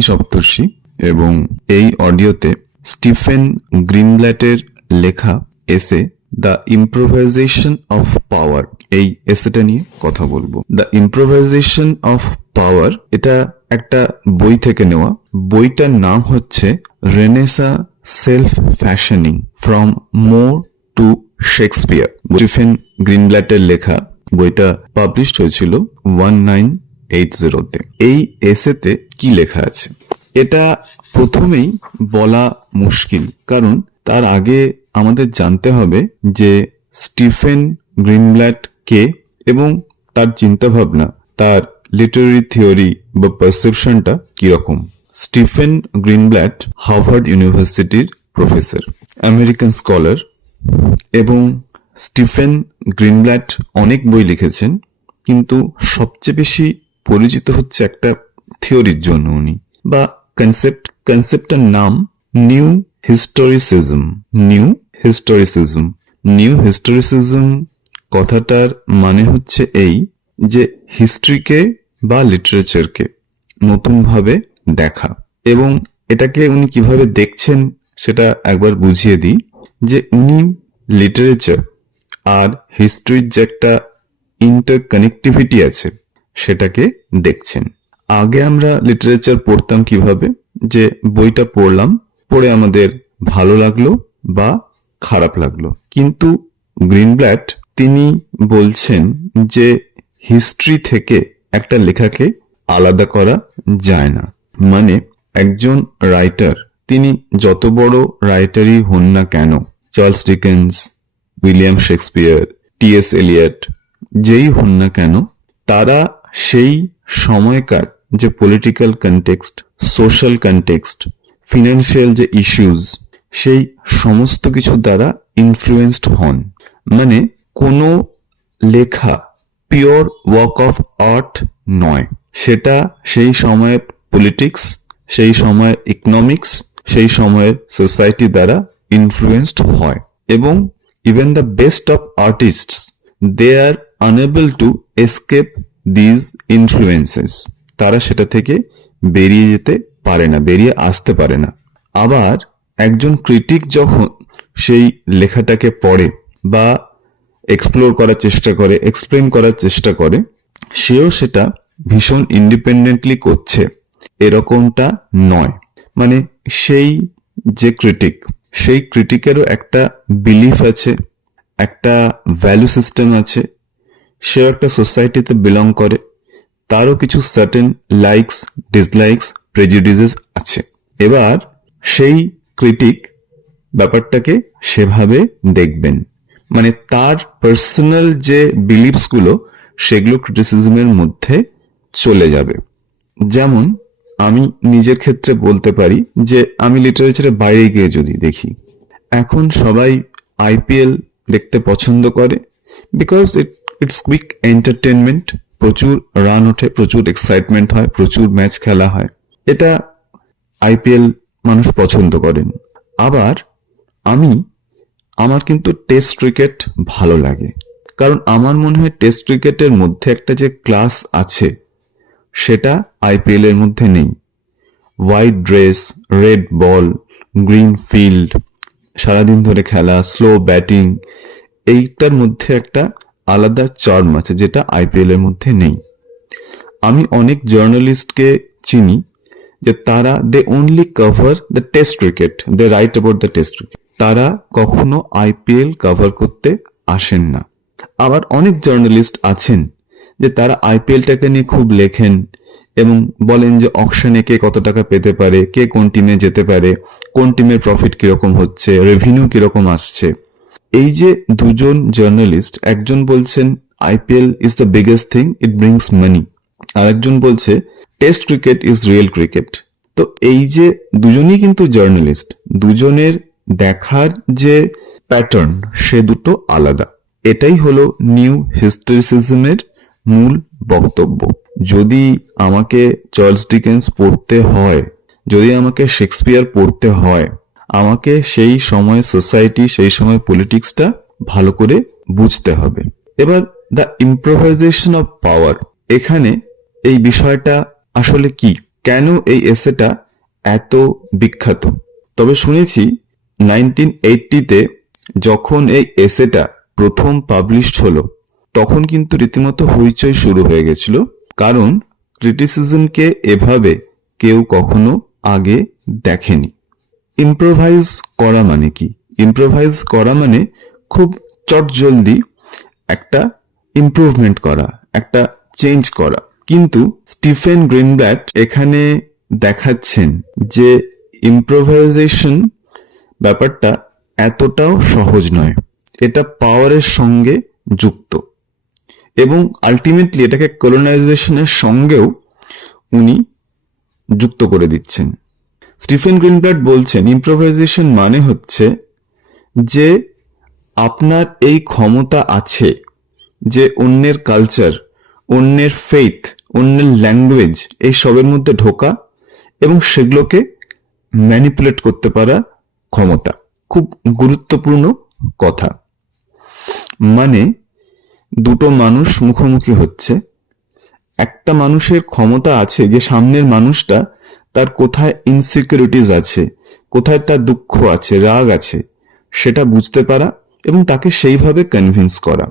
আমি সপ্তর্ষি এবং এই অডিওতে স্টিফেন গ্রিনব্ল্যাটের লেখা এসে দ্য ইম্প্রোভাইজেশন অফ পাওয়ার এই এসেটা নিয়ে কথা বলবো। দ্য ইম্প্রোভাইজেশন অফ পাওয়ার এটা একটা বই থেকে নেওয়া। বইটার নাম হচ্ছে Renaissance self fashioning from More to Shakespeare. Stephen গ্রিনব্ল্যাটের লেখা। বইটা পাবলিশড হয়েছিল 1980-তে। এই এসেতে কি লেখা আছে এটা প্রথমেই বলা মুশকিল, কারণ তার আগে আমাদের জানতে হবে যে স্টিফেন গ্রিনব্ল্যাট কে এবং তার চিন্তাভাবনা, তার লিটারারি থিওরি বা পারসেপশনটা কিরকম। স্টিফেন গ্রিনব্ল্যাট হার্ভার্ড ইউনিভার্সিটির প্রফেসর, আমেরিকান স্কলার, এবং স্টিফেন গ্রিনব্ল্যাট অনেক বই লিখেছেন, কিন্তু সবচেয়ে বেশি পরিচিত হচ্ছে একটা থিওরির জন্য উনি, বা কনসেপ্টটার নাম নিউ হিস্টোরিসিজম। নিউ হিস্টোরিসিজম কথাটার মানে হচ্ছে এই যে হিস্ট্রিকে বা লিটারেচারকে নতুনভাবে দেখা। এবং এটাকে উনি কিভাবে দেখছেন সেটা একবার বুঝিয়ে দিই, যে উনি লিটারেচার আর হিস্ট্রির যে একটা ইন্টারকানেক্টিভিটি আছে সেটাকে দেখছেন। আগে আমরা লিটারেচার পড়তাম কিভাবে, যে বইটা পড়লাম, পড়ে আমাদের ভালো লাগলো বা খারাপ লাগলো, কিন্তু গ্রিনব্ল্যাট তিনি বলছেন যে হিস্ট্রি থেকে একটা লেখাকে আলাদা করা যায় না। মানে একজন রাইটার, তিনি যত বড় রাইটারই হন না কেন, Charles Dickens, William Shakespeare, T S. Eliot, যেই হন না কেন, তারা সেই সময়কার যে political context, social context, financial যে ইস্যুজ, সেই সমস্ত কিছু দ্বারা ইনফ্লুয়েন্সড হন। মানে কোনো লেখা পিওর ওয়ার্ক অফ আর্ট নয়, সেটা সেই সময়ের পলিটিক্স, সেই সময়ের ইকোনমিক্স, সেই সময়ের সোসাইটি দ্বারা ইনফ্লুয়েন্সড হয়। এবং even the best of artists, they are unable to escape these influences. তারা সেটা থেকে বেরিয়ে যেতে পারে না, বেরিয়ে আসতে পারে না। আবার একজন ক্রিটিক যখন সেই লেখাটাকে পড়ে বা এক্সপ্লোর করার চেষ্টা করে, এক্সপ্লেন করার চেষ্টা করে, সেও সেটা ভীষণ ইন্ডিপেন্ডেন্টলি করছে এরকমটা নয়। মানে সেই যে ক্রিটিক, সেই ক্রিটিকেরও একটা বিলিফ আছে, একটা ভ্যালু সিস্টেম আছে, সেও একটা সোসাইটিতে বিলং করে, তারও কিছু সার্টেন লাইকস, ডিসলাইকস, প্রেজুডিসেস আছে। এবার সেই ক্রিটিক ব্যাপারটাকে সেভাবে দেখবেন, মানে তার পার্সোনাল যে বিলিফসগুলো সেগুলো ক্রিটিসিজমের মধ্যে চলে যাবে। যেমন আমি নিজের ক্ষেত্রে বলতে পারি যে আমি লিটারেচারের বাইরে গিয়ে যদি দেখি, এখন সবাই আইপিএল দেখতে পছন্দ করে, বিকজ ইটস কুইক এন্টারটেনমেন্ট, প্রচুর রান ওঠে, প্রচুর এক্সাইটমেন্ট হয়, প্রচুর ম্যাচ খেলা হয়, এটা আইপিএল মানুষ পছন্দ করেন। আবার আমার কিন্তু টেস্ট ক্রিকেট ভালো লাগে, কারণ আমার মনে হয় টেস্ট ক্রিকেটের মধ্যে একটা যে ক্লাস আছে সেটা আইপিএল এর মধ্যে নেই। White dress, red ball, green field, সারাদিন ধরে খেলা, স্লো ব্যাটিং, এইটার মধ্যে একটা আলাদা চার্ম আছে যেটা আইপিএল এর মধ্যে নেই। আমি অনেক জার্নালিস্টকে চিনি যে তারা they only cover the test cricket, they write about the test cricket, তারা কখনো আইপিএল কভার করতে আসেন না। আবার অনেক জার্নালিস্ট আছেন যে তারা আইপিএলটাকে নিয়ে খুব লেখেন এবং বলেন যে অকশনে কে কত টাকা পেতে পারে, কে কোন টিমে যেতে পারে, কোন টিমের প্রফিট কিরকম হচ্ছে, রেভিনিউ কিরকম আসছে। এই যে দুজন জার্নালিস্ট, একজন বলছেন IPL is the biggest thing, it brings money, আর একজন বলছে test cricket is real cricket. তো এই যে দুজনই কিন্তু জার্নালিস্ট, দুজনের দেখার যে প্যাটার্ন সে দুটো আলাদা। এটাই হলো নিউ হিস্টোরিসিজমের মূল বক্তব্য। যদি আমাকে চার্লস ডিকেন্স পড়তে হয়, যদি আমাকে শেক্সপিয়ার পড়তে হয়, আমাকে সেই সময় সোসাইটি, সেই সময় পলিটিক্সটা ভালো করে বুঝতে হবে। এবার দ্য ইম্প্রোভাইজেশন অফ পাওয়ার, এখানে এই বিষয়টা আসলে কি? কেন এই এসেটা এত বিখ্যাত? তবে শুনেছি 1980-তে যখন এই এসেটা প্রথম পাবলিশড হলো তখন কিন্তু রীতিমতো হইচই শুরু হয়ে গেছিল, কারণ ক্রিটিসিজমকে এভাবে কেউ কখনো আগে দেখেনি। ইম্প্রোভাইজ করা মানে কি? ইম্প্রোভাইজ করা মানে খুব চটজলদি একটা ইমপ্রুভমেন্ট করা, একটা চেঞ্জ করা। কিন্তু স্টিফেন গ্রিনব্ল্যাট এখানে দেখাচ্ছেন যে ইম্প্রোভাইজেশন ব্যাপারটা এতটাও সহজ নয়, এটা পাওয়ারের সঙ্গে যুক্ত এবং আলটিমেটলি এটাকে কলোনাইজেশনের সঙ্গেও উনি যুক্ত করে দিচ্ছেন। স্টিফেন গ্রিনব্ল্যাট বলছেন ইম্প্রোভাইজেশন মানে হচ্ছে যে আপনার এই ক্ষমতা আছে যে অন্যের কালচার, অন্যের ফেইথ, অন্যের ল্যাঙ্গুয়েজ এই সবের মধ্যে ঢোকা এবং সেগুলোকে ম্যানিপুলেট করতে পারা ক্ষমতা। খুব গুরুত্বপূর্ণ কথা। মানে দুটো মানুষ মুখোমুখি হচ্ছে, একটা মানুষের ক্ষমতা আছে যে সামনের মানুষটা তার কোথায় ইনসিকিউরিটিজ আছে, কোথায় তার দুঃখ আছে, রাগ আছে, সেটা বুঝতে পারা এবং তাকে সেইভাবে কনভিন্স করা।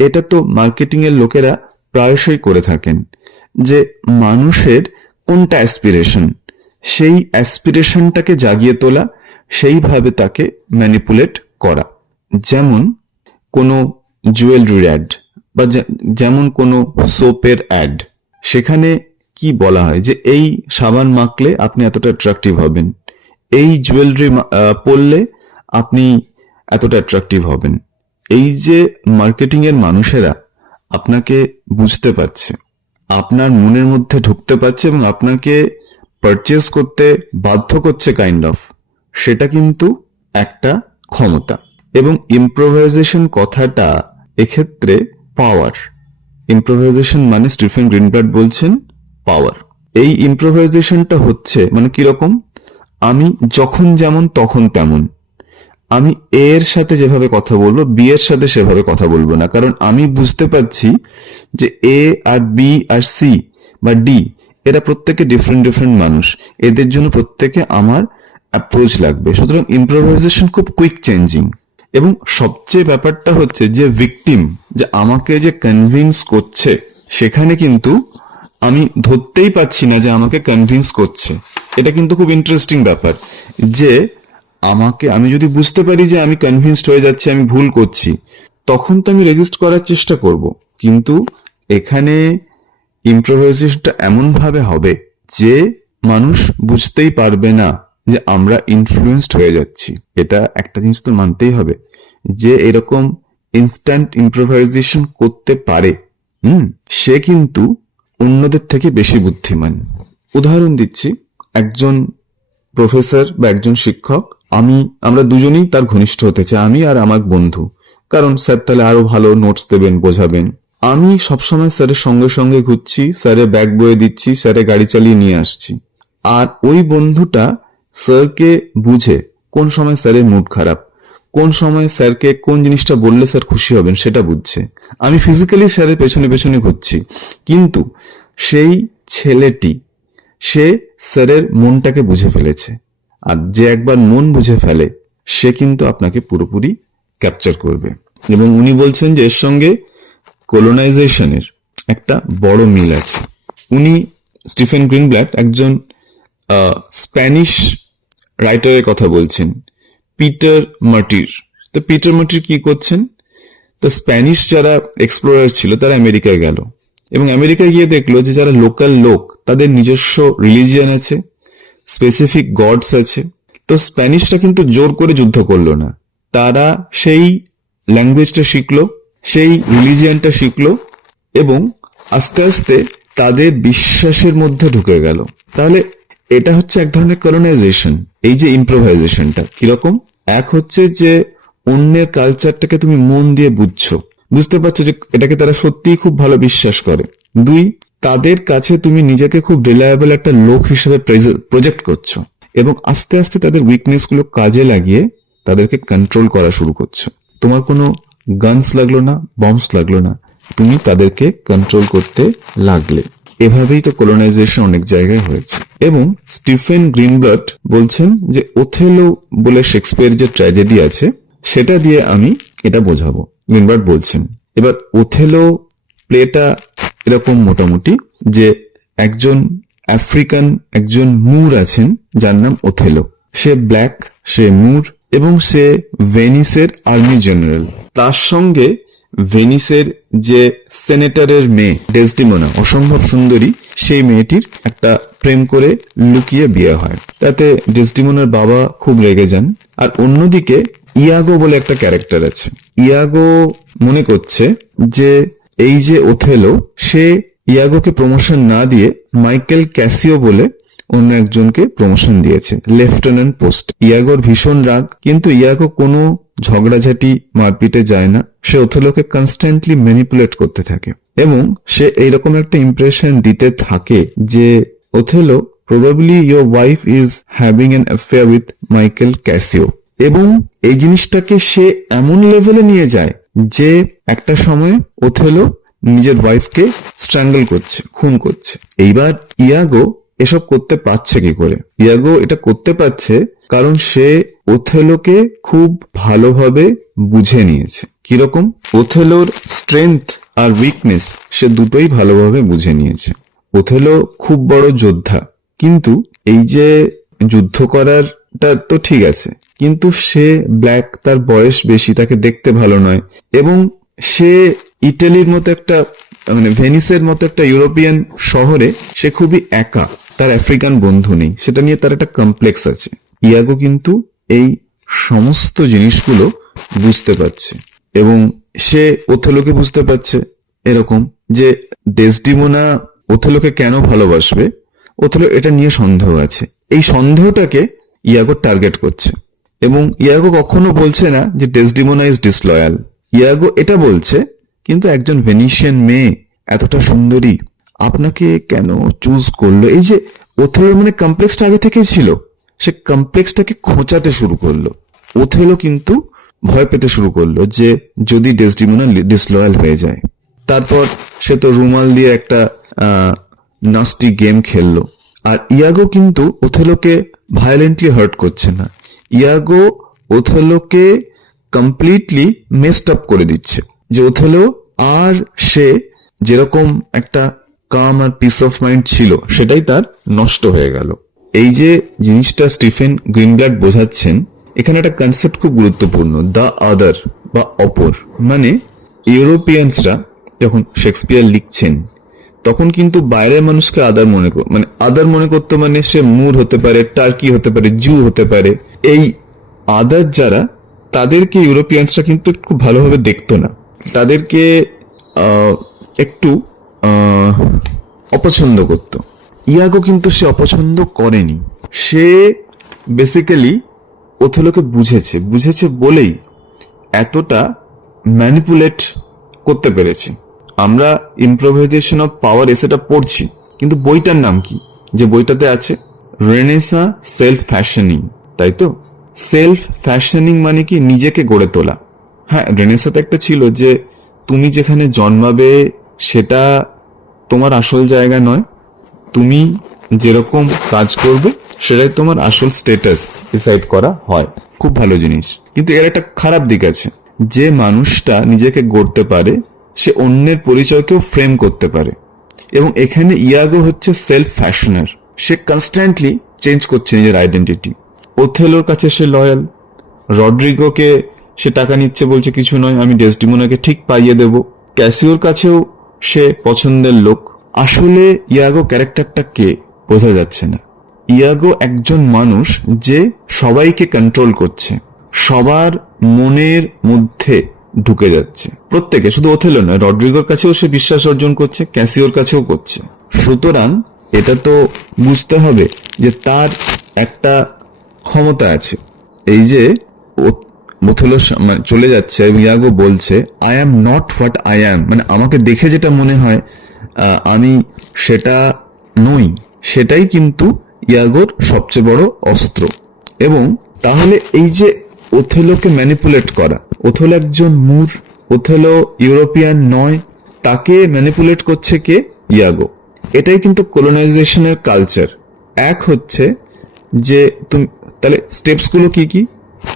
এটা তো মার্কেটিং এর লোকেরা প্রায়শই করে থাকেন, যে মানুষের কোনটা অ্যাসপিরেশন, সেই অ্যাসপিরেশনটাকে জাগিয়ে তোলা, সেইভাবে তাকে ম্যানিপুলেট করা। যেমন কোনো জুয়েলারি অ্যাড বা যেমন কোনো সোপের অ্যাড, সেখানে কি বলা হয় যে এই সাবান মাখলে আপনি এতটা অ্যাট্রাকটিভ হবেন, এই জুয়েলারি পরলে আপনি এতটা অ্যাট্রাকটিভ হবেন। এই যে মার্কেটিং এর মানুষেরা আপনাকে বুঝতে পারছে, আপনার মনের মধ্যে ঢুকতে পারছে এবং আপনাকে পারচেজ করতে বাধ্য করছে কাইন্ড অফ, সেটা কিন্তু একটা ক্ষমতা। এবং ইম্প্রোভাইজেশন কথাটা এক্ষেত্রে পাওয়ার। ইম্প্রোভাইজেশন মানে স্টিফেন গ্রিনব্ল্যাট বলছেন পাওয়ার। এই ইম্প্রোভাইজেশনটা হচ্ছে মানে কিরকম, আমি যখন যেমন তখন তেমন, আমি এ এর সাথে যেভাবে কথা বলবো বি এর সাথে সেভাবে কথা বলবো না, কারণ আমি বুঝতে পারছি যে এ আর বি আর সি বা ডি এরা প্রত্যেকে ডিফারেন্ট ডিফারেন্ট মানুষ, এদের জন্য প্রত্যেকে আমার অ্যাপ্রোচ লাগবে। সুতরাং ইম্প্রোভাইজেশন খুব কুইক চেঞ্জিং। এবং সবচেয়ে ব্যাপারটা হচ্ছে যে ভিকটিম, যে আমাকে যে কনভিন্স করছে, সেখানে কিন্তু আমি ধরতেই পাচ্ছি না যে আমাকে কনভিন্স করছে। এটা কিন্তু খুব ইন্টারেস্টিং ব্যাপার, যে আমি যদি বুঝতে পারি যে আমি কনভিন্সড হয়ে যাচ্ছি, আমি ভুল করছি, তখন তো আমি রেজিস্ট করার চেষ্টা করব। কিন্তু এখানে ইম্প্রোভাইজেশনটা এমন ভাবে হবে যে মানুষ বুঝতেই পারবে না যে আমরা ইনফ্লুয়েন্সড হয়ে যাচ্ছি। এটা একটা জিনিস তো মানতেই হবে যে এরকম ইনস্ট্যান্ট ইম্প্রোভাইজেশন করতে পারে সে কিন্তু অন্যদের থেকে বেশি বুদ্ধিমান। উদাহরণ দিচ্ছি, একজন প্রফেসর বা একজন শিক্ষক, আমরা দুজনেই তার ঘনিষ্ঠ হতে চাই, আমি আর আমার বন্ধু, কারণ স্যার তাহলে আরো ভালো নোটস দেবেন, বোঝাবেন। আমি সবসময় স্যারের সঙ্গে সঙ্গে ঘুরছি, স্যারের ব্যাগ বয়ে দিচ্ছি, স্যারের গাড়ি চালিয়ে নিয়ে আসছি। আর ওই বন্ধুটা স্যারকে বুঝে কোন সময় স্যারের মুড খারাপ, কোন সময় স্যারকে কোন জিনিসটা বললে স্যার খুশি হবেন সেটা বুঝছে। আমি ফিজিক্যালি স্যারের পেছনে পেছনে ঘুরছি, কিন্তু সেই ছেলেটি সে স্যারের মনটাকে বুঝে ফেলেছে। আর যে একবার মন বুঝে ফেলে সে কিন্তু আপনাকে পুরোপুরি ক্যাপচার করবে। এবং উনি বলছেন যে এর সঙ্গে কলোনাইজেশনের একটা বড় মিল আছে। উনি স্টিফেন গ্রিনব্ল্যাট একজন স্প্যানিশ রাইটারের কথা বলছেন, পিটার মার্টির। তো পিটার মার্টির কি করছেন, তো স্প্যানিশ যারা এক্সপ্লোরার ছিল তারা আমেরিকায় গেল এবং আমেরিকায় গিয়ে দেখলো যে যারা লোকাল লোক তাদের নিজস্ব রিলিজিয়ান আছে, স্পেসিফিক গডস আছে। তো স্প্যানিশরা কিন্তু জোর করে যুদ্ধ করলো না, তারা সেই ল্যাঙ্গুয়েজটা শিখলো, সেই রিলিজিয়ানটা শিখলো এবং আস্তে আস্তে তাদের বিশ্বাসের মধ্যে ঢুকে গেল। তাহলে এটা হচ্ছে এক ধরনের কলোনাইজেশন। এই যে ইম্প্রোভাইজেশনটা কিরকম, এক হচ্ছে যে অন্যের কালচারটাকে তুমি মন দিয়ে বুঝছো, বুঝতে পারছো যে এটাকে তারা সত্যিই খুব ভালো বিশ্বাস করে। দুই, তাদের কাছে তুমি নিজেকে খুব রিলায়েবল একটা লোক হিসেবে প্রজেক্ট করছো এবং আস্তে আস্তে তাদের উইকনেস গুলো কাজে লাগিয়ে তাদেরকে কন্ট্রোল করা শুরু করছো। তোমার কোনো গানস লাগলো না, বম্বস লাগলো না, তুমি তাদেরকে কন্ট্রোল করতে লাগলে। এভাবেই তো কলোনাইজেশন অনেক জায়গায় হয়েছে। এবং স্টিফেন গ্রিনব্লাট বলছেন যে ওথেলো বলে শেক্সপিয়ার যে ট্র্যাজেডি আছে সেটা দিয়ে আমি এটা বোঝাবো, গ্রিনব্লাট বলছেন। এবার ওথেলো প্লেটা এরকম মোটামুটি যে একজন আফ্রিকান একজন মুর আছেন যার নাম ওথেলো। সে ব্ল্যাক, সে মুর এবং সে ভেনিসের আর্মি জেনারেল। তার সঙ্গে ভেনিসের যে সেনেটরের মেয়ে ডেসডিমোনা, অসম্ভব সুন্দরী, সেই মেয়েটির একটা প্রেম করে লুকিয়ে বিয়ে হয়। তাতে ডেসডিমোনার বাবা খুব রেগে যান। আর অন্যদিকে ইয়াগো বলে একটা ক্যারেক্টার আছে। ইয়াগো মনে করছে যে এই যে ওথেলো, সে ইয়াগোকে প্রমোশন না দিয়ে মাইকেল ক্যাসিও বলে অন্য একজনকে প্রমোশন দিয়েছে, লেফটেন্যান্ট পোস্ট। ইয়াগোর ভীষণ রাগ, কিন্তু ইয়াগো কোনো ঝগড়াঝাটি মারপিটে যায় না। সে ওথেলোকে কনস্ট্যান্টলি ম্যানিপুলেট করতে থাকে এবং সে এইরকম একটা ইমপ্রেশন দিতে থাকে যে Othello, probably your wife is having an affair with Michael Casio. এবং এই জিনিসটাকে সে এমন লেভেলে নিয়ে যায় যে একটা সময় ওথেলো নিজের ওয়াইফকে স্ট্র্যাঙ্গল করছে, খুন করছে। এইবার ইয়াগো এসব করতে পারছে কি করে? ইয়াগো এটা করতে পারছে কারণ সে ওথেলোকে খুব ভালোভাবে বুঝে নিয়েছে। কিরকম? ওথেলোর স্ট্রেংথ আর উইকনেস সে দুটোই ভালোভাবে বুঝে নিয়েছে। ওথেলো খুব বড় যোদ্ধা, কিন্তু এই যে যুদ্ধ করারটা তো ঠিক আছে, কিন্তু সে ব্ল্যাক, তার বয়স বেশি, তাকে দেখতে ভালো নয় এবং সে ইটালির মতো একটা মানে ভেনিসের মতো একটা ইউরোপিয়ান শহরে সে খুবই একা, তার আফ্রিকান বন্ধু নেই, সেটা নিয়ে তার একটা কমপ্লেক্স আছে। ইয়াগো কিন্তু এই সমস্ত জিনিসগুলো বুঝতে পারছে এবং সে ওথেলোকে বুঝতে পারছে এরকম যে ডেসডিমোনা ওথেলোকে কেন ভালোবাসবে, ওথেলো এটা নিয়ে সন্দেহ আছে। এই সন্দেহটাকে ইয়াগো টার্গেট করছে এবং ইয়াগো কখনো বলছে না যে ডেসডিমোনা ইজ ডিসলয়াল। ইয়াগো এটা বলছে, কিন্তু একজন ভেনিশিয়ান মেয়ে এতটা সুন্দরী আপনাকে কেন চুজ করলো? এই যে ওথেলোর মানে কমপ্লেক্সটা আগে থেকেই ছিল, সে কমপ্লেক্সটাকে খোঁচাতে শুরু করলো। ওথেলো কিন্তু ভয় পেতে শুরু করলো যে যদি ডেসডিমোনা ডিসলয়াল হয়ে যায়। তারপর সে তো রুমাল দিয়ে একটা নাস্টি গেম খেললো। আর ইয়াগো কিন্তু ওথেলোকে ভায়োলেন্টলি হার্ট করছে না, ইয়াগো ওথেলোকে কমপ্লিটলি মেসড আপ করে দিচ্ছে যে ওথেলো আর সে যেরকম একটা কাম আর পিস অফ মাইন্ড ছিল সেটাই তার নষ্ট হয়ে গেল। এই যে জিনিসটা স্টিফেন গ্রিনব্লাট বোঝাচ্ছেন, এখানে একটা কনসেপ্ট খুব গুরুত্বপূর্ণ, দ্য আদার বা অপর। মানে ইউরোপিয়ানসরা যখন শেক্সপিয়ার লিখছেন তখন কিন্তু বাইরের মানুষকে আদার মনে করতো, মানে সে মুর হতে পারে, টার্কি হতে পারে, জু হতে পারে। এই আদার যারা, তাদেরকে ইউরোপিয়ানসরা কিন্তু খুব ভালোভাবে দেখতো না, তাদেরকে একটু অপছন্দ করত। ইয়াগো কিন্তু সে অপছন্দ করেনি, সে বেসিক্যালি ওথেলোকে বুঝেছে বলেই এতটা ম্যানিপুলেট করতে পেরেছে। আমরা ইম্প্রোভাইজেশন অফ পাওয়ার এসেটা পড়ছি, কিন্তু বইটার নাম কি যে বইটাতে আছে? রেনেসা সেলফ ফ্যাশনিং, তাই তো? সেলফ ফ্যাশনিং মানে কি? নিজেকে গড়ে তোলা। হ্যাঁ, রেনেসাতে একটা ছিল যে তুমি যেখানে জন্মাবে সেটা তোমার আসল জায়গা নয়, তুমি যেরকম কাজ করবে সেটাই তোমার আসল স্ট্যাটাস ডিসাইড করা হয়। খুব ভালো জিনিস, কিন্তু এর একটা খারাপ দিক আছে। যে মানুষটা নিজেকে গড়তে পারে সে অন্যের পরিচয়কেও ফ্রেম করতে পারে, এবং এখানে ইয়াগো হচ্ছে সেলফ ফ্যাশনার। সে কনস্ট্যান্টলি চেঞ্জ করছে নিজের আইডেন্টিটি। ওথেলোর কাছে সে লয়াল, রড্রিগোকে সে টাকা নিচ্ছে বলছে কিছু নয়, আমি ডেসডিমোনাকে ঠিক পাইয়ে দেব। ক্যাসিওর কাছেও সে পছন্দের লোক। আসলে ইয়াগো ক্যারেক্টারটা কে বোঝা যাচ্ছে না। ইয়াগো একজন মানুষ যে সবাইকে কন্ট্রোল করছে, সবার মনের মধ্যে ঢুকে যাচ্ছে, প্রত্যেকে, শুধু ওথেলো নয়, রড্রিগোর কাছেও সে বিশ্বাস অর্জন করছে, ক্যাসিওর কাছেও করছে। সুতরাং এটা তো বুঝতে হবে যে তার একটা ক্ষমতা আছে। এই যে ওথেলো চলে যাচ্ছে এবং ইয়াগো বলছে I am not what I am, মানে আমাকে দেখে যেটা মনে হয় আমি সেটা নই, সেটাই কিন্তু ইয়াগোর সবচেয়ে বড় অস্ত্র। এবং তাহলে এই যে ওথেলোকে ম্যানিপুলেট করা, ওথেলো একজন মুর, ওথেলো ইউরোপিয়ান নয়, তাকে ম্যানিপুলেট করছে কে? ইয়াগো। এটাই কিন্তু কলোনাইজেশনের কালচার। এক হচ্ছে যে তুমি তাহলে স্টেপসগুলো কি কি?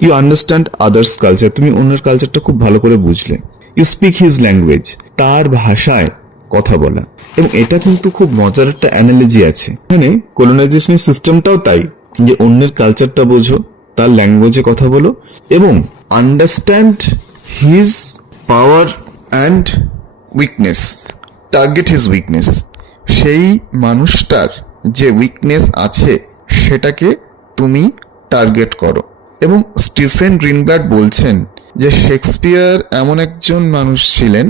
ইউ আন্ডারস্ট্যান্ড আদার্স কালচার, তুমি অন্যের কালচারটা খুব ভালো করে বুঝলে। ইউ স্পিক হিজ ল্যাঙ্গুয়েজ, তার ভাষায় কথা বলা। এবং এটা কিন্তু খুব মজার একটা অ্যানালজি আছে এখানে। কলোনাইজেশনের সিস্টেমটাও তাই, যে অন্যের কালচারটা বোঝো, তার ল্যাঙ্গুয়েজে কথা বলো, এবং understand his power and weakness, target his weakness. সেই মানুষটার যে উইকনেস আছে সেটাকে তুমি টার্গেট করো। এবং স্টিফেন গ্রিনব্লাট বলছেন যে শেক্সপিয়ার এমন একজন মানুষ ছিলেন,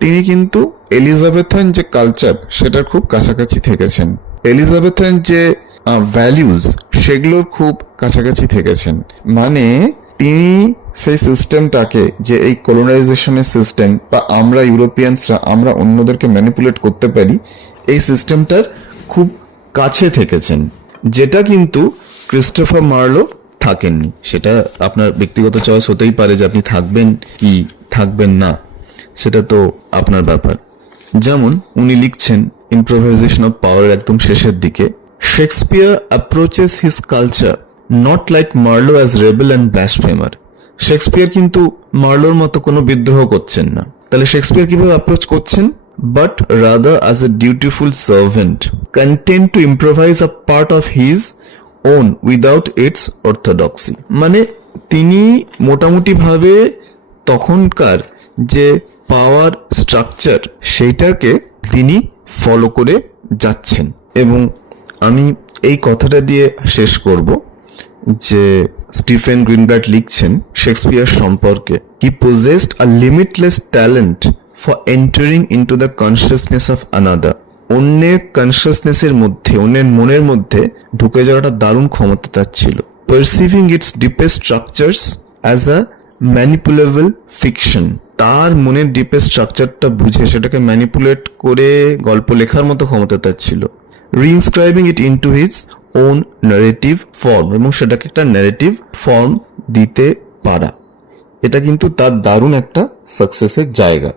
তিনি কিন্তু এলিজাবেথান যে কালচার সেটার খুব কাছাকাছি থেকেছেন। এলিজাবেথান যে ভ্যালিউজ সেগুলোর খুব কাছাকাছি থেকেছেন। মানে তিনি সেই সিস্টেমটাকে, যে এই কলোনাইজেশনের সিস্টেম বা আমরা ইউরোপিয়ানসরা আমরা অন্যদেরকে ম্যানিপুলেট করতে পারি, এই সিস্টেমটার খুব কাছে থেকেছেন, যেটা কিন্তু ক্রিস্টোফার মার্লো থাকেননি। সেটা আপনার ব্যক্তিগত চয়েস হতেই পারে যে আপনি থাকবেন কি থাকবেন না, সেটা তো আপনার ব্যাপার। যেমন উনি লিখছেন ইম্প্রোভাইজেশন অফ পাওয়ার একদম শেষের দিকে, Shakespeare approaches his culture not like Marlowe as rebel and blasphemer. Shakespeare কিন্তু মার্লোর মতো কোনো বিদ্রোহ করছেন না। তাহলে শেক্সপিয়ার কিভাবে অ্যাপ্রোচ করছেন? But rather as a dutiful servant, content to improvise a part of his own without its orthodoxy. মানে তিনি মোটামুটি ভাবে তখনকার যে পাওয়ার স্ট্রাকচার সেইটাকে তিনি ফলো করে যাচ্ছেন। এবং আমি এই কথাটা দিয়ে শেষ করব যে স্টিফেন গ্রিনব্লাট লিখছেন শেক্সপিয়ার সম্পর্কে, হি possessed a limitless talent for entering into the consciousness of another. অন্যের কনসিয়াসনেসের মধ্যে, অন্যের মনের মধ্যে ঢুকে যাওয়াটা দারুণ ক্ষমতা তার ছিল। Perceiving its deepest structures as a manipulable fiction, তার মনের ডিপেস্ট স্ট্রাকচারটা বুঝে সেটাকে ম্যানিপুলেট করে গল্প লেখার মতো ক্ষমতা তার ছিল। Reinscribing it into his own narrative form, এবং সেটাকে একটা ন্যারেটিভ ফর্ম দিতে পারা, এটা কিন্তু তার দারুণ একটা সাকসেসের জায়গা।